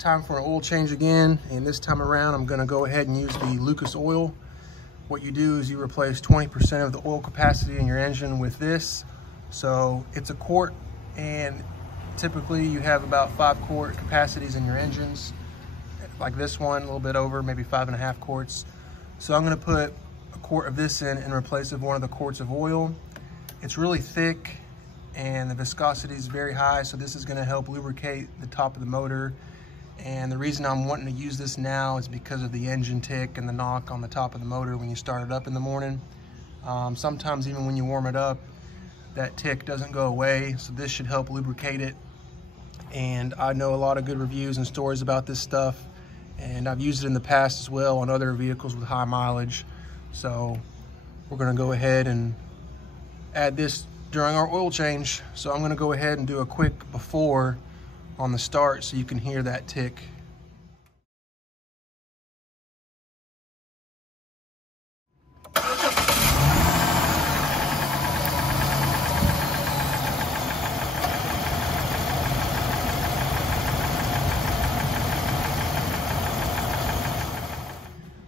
Time for an oil change again, and this time around I'm gonna go ahead and use the Lucas oil. What you do is you replace 20% of the oil capacity in your engine with this. So it's a quart, and typically you have about 5 quart capacities in your engines. Like this one, a little bit over, maybe 5.5 quarts. So I'm gonna put a quart of this in replace of one of the quarts of oil. It's really thick and the viscosity is very high, so this is gonna help lubricate the top of the motor. And the reason I'm wanting to use this now is because of the engine tick and the knock on the top of the motor when you start it up in the morning. Sometimes even when you warm it up, that tick doesn't go away, so this should help lubricate it. And I know a lot of good reviews and stories about this stuff, and I've used it in the past as well on other vehicles with high mileage. So we're gonna go ahead and add this during our oil change. So I'm gonna go ahead and do a quick before on the start so you can hear that tick.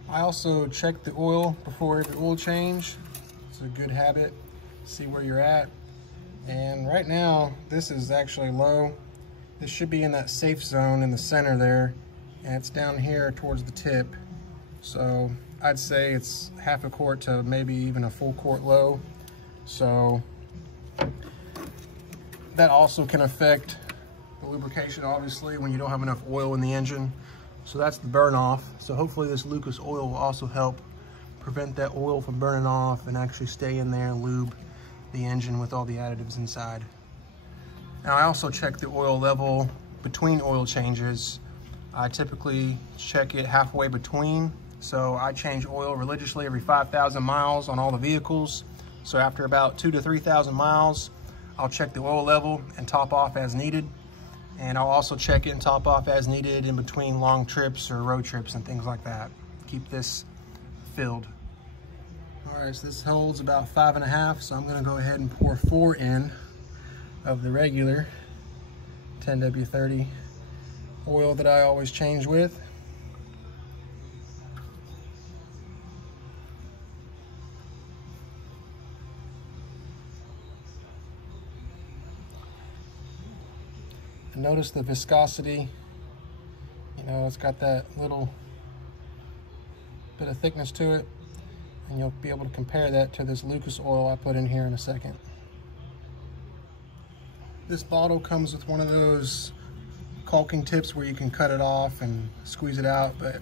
I also check the oil before every oil change. It's a good habit. See where you're at. And right now, this is actually low. This should be in that safe zone in the center there, and it's down here towards the tip. So I'd say it's half a quart to maybe even a full quart low. So that also can affect the lubrication, obviously, when you don't have enough oil in the engine. So that's the burn off. So hopefully this Lucas oil will also help prevent that oil from burning off and actually stay in there and lube the engine with all the additives inside. Now I also check the oil level between oil changes. I typically check it halfway between. So I change oil religiously every 5,000 miles on all the vehicles. So after about 2,000 to 3,000 miles, I'll check the oil level and top off as needed. And I'll also check it and top off as needed in between long trips or road trips and things like that. Keep this filled. All right, so this holds about 5.5, so I'm gonna go ahead and pour 4 in of the regular 10W30 oil that I always change with. And notice the viscosity. You know, it's got that little bit of thickness to it, and you'll be able to compare that to this Lucas oil I put in here in a second. This bottle comes with one of those caulking tips where you can cut it off and squeeze it out, but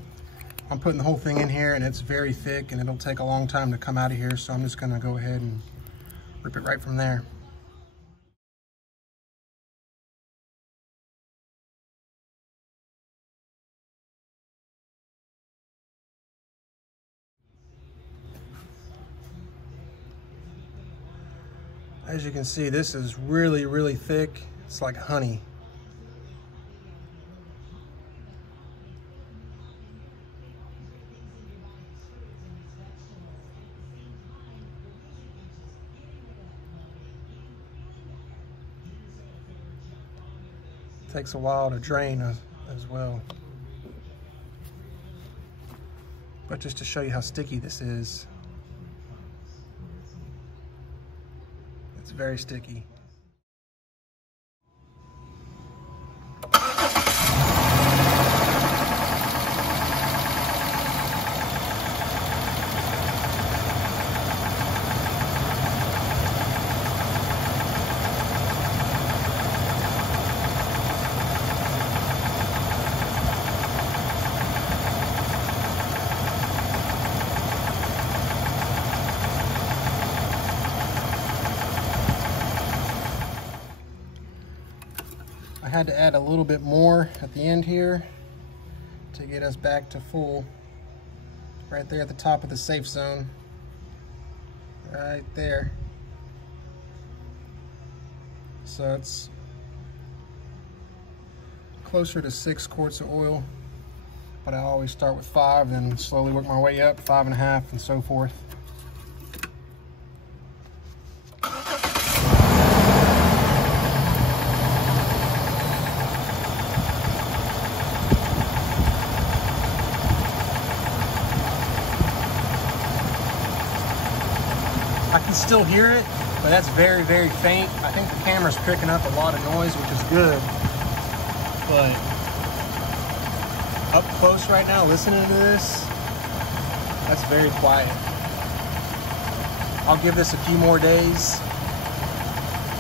I'm putting the whole thing in here and it's very thick and it'll take a long time to come out of here, so I'm just gonna go ahead and rip it right from there. As you can see, this is really, really thick. It's like honey. It takes a while to drain as well. But just to show you how sticky this is, it's very sticky. I had to add a little bit more at the end here to get us back to full. Right there at the top of the safe zone. Right there. So it's closer to 6 quarts of oil, but I always start with 5, then slowly work my way up, 5.5, and so forth. can still hear it, but that's very, very faint. I think the camera's picking up a lot of noise, which is good. But up close right now, listening to this, that's very quiet. I'll give this a few more days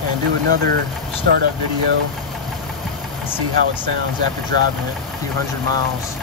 and do another startup video and see how it sounds after driving it a few hundred miles.